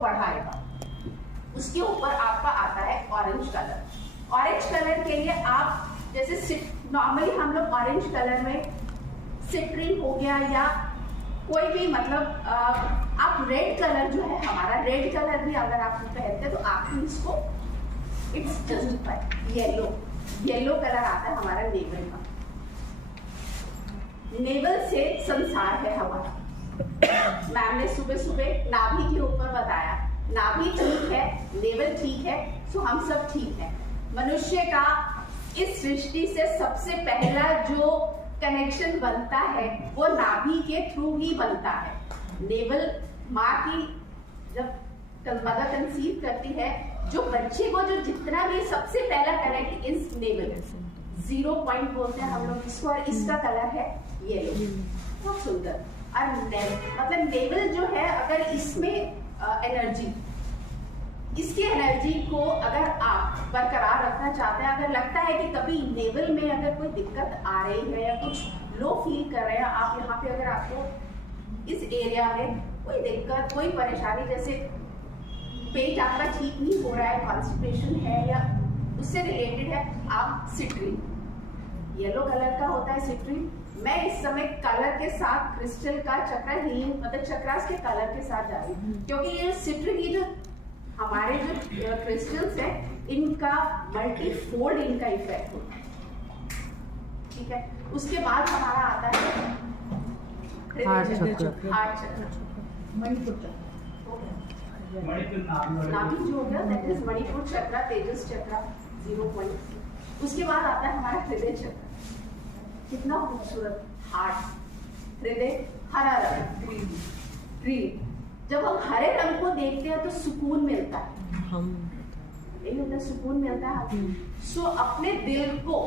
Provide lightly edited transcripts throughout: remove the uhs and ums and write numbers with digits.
पढ़ाएगा। उसके ऊपर आपका आता है ऑरेंज कलर। ऑरेंज कलर के लिए आप जैसे नॉर्मली हम लोग ऑरेंज कलर में सिट्रिन हो गया या कोई भी मतलब आप रेड कलर जो है हमारा रेड कलर भी अगर आप पहनते तो आप इसको इट्स जस्टिफाइड। येलो कलर आता है हमारा नेवल का। नेवल से संसार है हमारा। मैम ने सुबह सुबह नाभि के ऊपर बताया, नाभि ठीक है, नेवल ठीक है, सो हम सब ठीक है। मनुष्य का इस सृष्टि से सबसे पहला जो कनेक्शन बनता है वो नाभि के थ्रू ही बनता है। नेवल माँ की जब मदर कंसीव करती है, जो बच्चे को जो जितना भी सबसे पहला कनेक्ट इज नेवल, 0 पॉइंट बोलते हैं हम लोग इसको, और इसका कलर है येलो। बहुत सुंदर। और मतलब नेवल जो है अगर इसमें एनर्जी, इसकी एनर्जी को अगर आप बरकरार रखना चाहते हैं, अगर लगता है कि कभी नेवल में अगर कोई दिक्कत आ रही है या कुछ लो फील कर रहे हैं आप, यहाँ पे अगर आपको इस एरिया में कोई दिक्कत कोई परेशानी, जैसे पेट आपका ठीक नहीं हो रहा है, कॉन्स्टिपेशन है या उससे रिलेटेड है, आप सिट्रिन, येलो कलर का होता है सिट्रिन। मैं इस समय कलर के साथ क्रिस्टल का चक्र हीलिंग मतलब चक्रास के कलर के साथ जा रही हूँ, क्योंकि ये सिट्रिन की जो हमारे जो क्रिस्टल्स हैं इनका मल्टीफोल्ड इनका इफेक्ट होता है। ठीक है, उसके बाद हमारा आता है हार्ट चक्र, मणिपुर चक्र, नाभि जो हो गया दैट इज मणिपुर चक्र, तेजस चक्र 0 पॉइंट। उसके बाद आता है हमारा हृदय चक्र। कितना खूबसूरत हार्ट, हृदय, हरा रंग, ग्रीन। जब हम हरे रंग को देखते हैं तो सुकून मिलता है, नहीं होता सुकून मिलता है। सो अपने दिल को,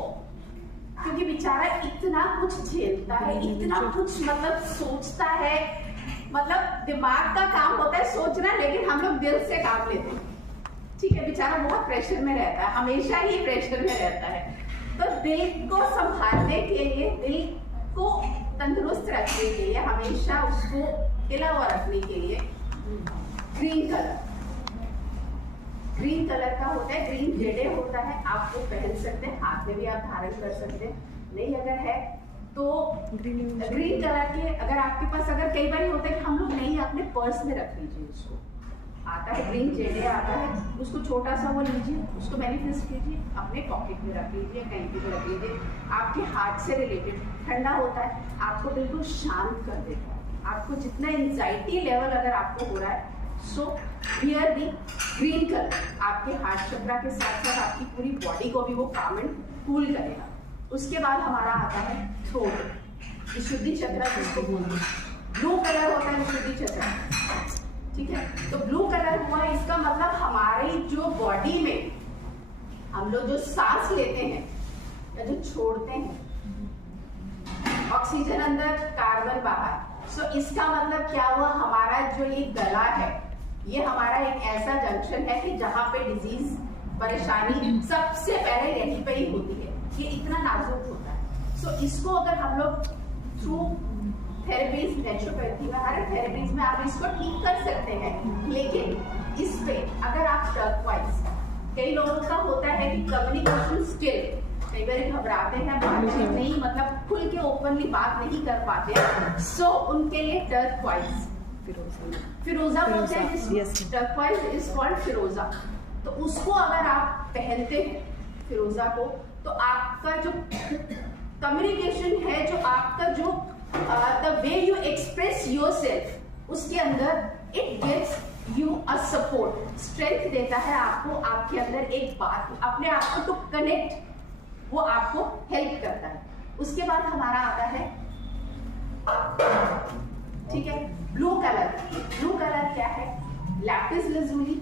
क्योंकि बेचारा इतना कुछ झेलता है, इतना कुछ मतलब सोचता है, मतलब दिमाग का काम होता है सोचना, लेकिन हम लोग दिल से काम लेते हैं। ठीक है, बेचारा बहुत प्रेशर में रहता है, हमेशा ही प्रेशर में रहता है। तो दिल को संभालने के लिए, दिल को तंदुरुस्त रखने के लिए, हमेशा उसको खिला हुआ रखने के लिए ग्रीन कलर का होता है। ग्रीन जेडे होता है, आप वो पहन सकते हैं, हाथ में भी आप धारण कर सकते हैं। नहीं अगर है तो ग्रीन कलर के अगर आपके पास, अगर कई बार होता है कि हम लोग नहीं, अपने पर्स में रख लीजिए। उसको आता है ग्रीन जेडे आता है, उसको छोटा सा वो लीजिए, उसको मैनिफेस्ट कीजिए, अपने पॉकेट में रख लीजिए, कहीं पे रख लीजिए। आपके हार्ट से रिलेटेड ठंडा होता है, आपको बिल्कुल शांत कर देता है। आपको जितना एंजाइटी लेवल अगर आपको हो रहा है, so here the green colour आपके हार्ट चक्र के साथ साथ आपकी पूरी बॉडी को भी वो काम एंड कूल करेगा। उसके बाद हमारा आता है थ्रोट, विशुद्धि चक्र जिसको बोलते हैं। ब्लू कलर होता है विशुद्धि चक्र। ठीक है, तो ब्लू कलर हुआ, इसका मतलब हमारी जो बॉडी में हम लोग जो सांस लेते हैं या जो छोड़ते हैं, ऑक्सीजन अंदर कार्बन बाहर। सो इसका मतलब क्या हुआ, हमारा जो ये गला है ये हमारा एक ऐसा जंक्शन है कि जहाँ पे डिजीज परेशानी सबसे पहले यहीं पे ही होती है। ये इतना नाजुक होता है। सो इसको अगर हम लोग थ्रू थेरेपीज, नेचुरोपैथी में, हर थेरेपीज में आप इसको ठीक कर सकते हैं। लेकिन इस पे अगर आप टर्क्वाइज, कई लोगों का होता है कि कम्युनिकेशन स्किल, कई बार घबराते हैं, बातचीत नहीं मतलब खुल के ओपनली बात नहीं कर पाते, सो उनके लिए टर्क्वाइज, फिरोजा बोलते हैं, टर्क्वाइज इज कॉल्ड फिरोजा। तो उसको अगर आप पहनते हैं फिरोजा को, तो आपका जो कम्युनिकेशन है, जो आपका जो the way you express yourself, उसके अंदर it gives you a support, strength देता है आपको, आपके अंदर एक बात अपने आप को टू कनेक्ट, वो आपको हेल्प करता है। उसके बाद हमारा आता है, ठीक है, ब्लू कलर। ब्लू कलर क्या है, लैपिस लजुली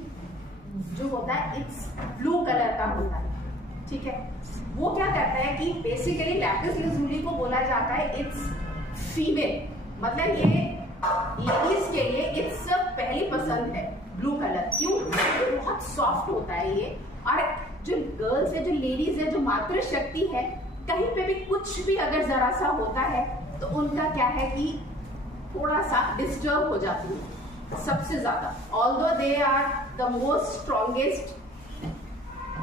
जो होता है इट्स ब्लू कलर का होता है। ठीक है, वो क्या करता है कि बेसिकली लैपिस लजुली को बोला जाता है इट्स फीमेल, मतलब ये लेडीज के लिए इट्स पहली पसंद है ब्लू कलर। क्यों, बहुत सॉफ्ट होता है ये, और जो गर्ल्स है, जो लेडीज है, जो मातृ शक्ति है, कहीं पे भी कुछ भी अगर जरा सा होता है तो उनका क्या है कि थोड़ा सा डिस्टर्ब हो जाती है। सबसे ज्यादा, although they are the most strongest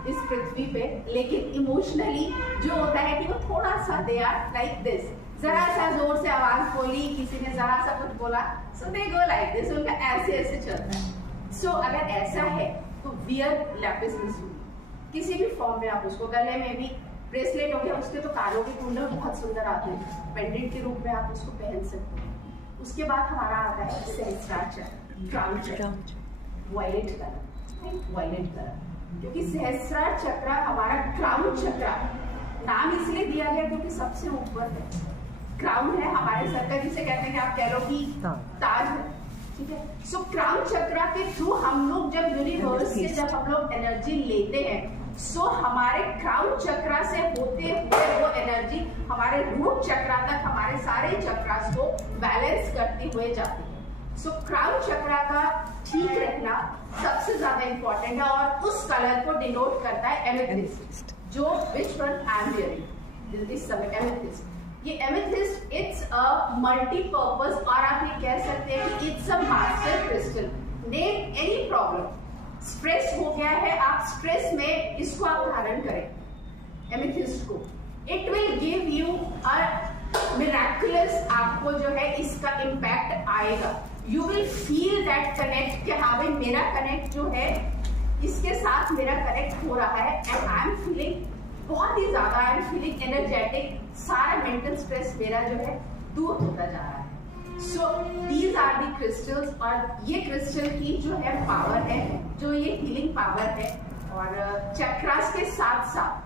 इस पृथ्वी पे, लेकिन इमोशनली जो होता है कि वो थोड़ा सा दे आर लाइक दिस, जरा सा जोर से आवाज बोली, किसी ने जरा सा कुछ बोला, सो दे गो लाइक दिस, उनका ऐसे ऐसे चलता है। सो अगर ऐसा है तो वियर लैपिस lazuli, किसी भी फॉर्म में आप उसको, गले में भी ब्रेसलेट हो गया, उसके तो कानों के कुंडल बहुत सुंदर आते हैं, पेंडेंट के रूप में आप उसको पहन सकते हैं। उसके बाद हमारा आता है सहस्त्रार चक्र, क्राउन चक्र, वायलेट कलर, वायलेट कलर, क्योंकि सहस्त्रार चक्र हमारा क्राउन चक्र नाम इसलिए दिया गया क्योंकि सबसे ऊपर है, क्राउन है हमारे सर का, जिसे कहते हैं कि आप कह लो कि ताज है, ठीक है। सो क्राउन चक्र के थ्रू हम लोग जब यूनिवर्स से जब हम लोग एनर्जी लेते हैं, सो हमारे क्राउन चक्र से होते हुए वो एनर्जी हमारे रूट चक्र तक, हमारे सारे चक्रास को बैलेंस करती हुए जाती है। सो क्राउन चक्र का ठीक रखना सबसे ज्यादा इंपॉर्टेंट है, और उस कलर को डिनोट करता है एमेथिस्ट, जो which one I am wearing इस समय, एमेथिस्ट। ये एमेथिस्ट इट्स अ मल्टीपर्पज, और आप ये कह सकते हैं कि it's a master crystal. Name any problem, stress हो गया है, आप स्ट्रेस में इसको आप धारण करें एमेथिस्ट को, it will give you a miraculous, आपको जो है इसका इम्पैक्ट आएगा। You will feel that connect, कि हाँ भाई मेरा कनेक्ट जो है इसके साथ मेरा कनेक्ट हो रहा है, एंड आई एम फीलिंग बहुत ही ज्यादा, आई एम फीलिंग एनर्जेटिक, सारा मेंटल स्ट्रेस मेरा जो है दूर होता जा रहा है। So these are the crystals, और ये क्रिस्टल की जो है पावर है, जो ये हीलिंग पावर है, और चक्रास के साथ साथ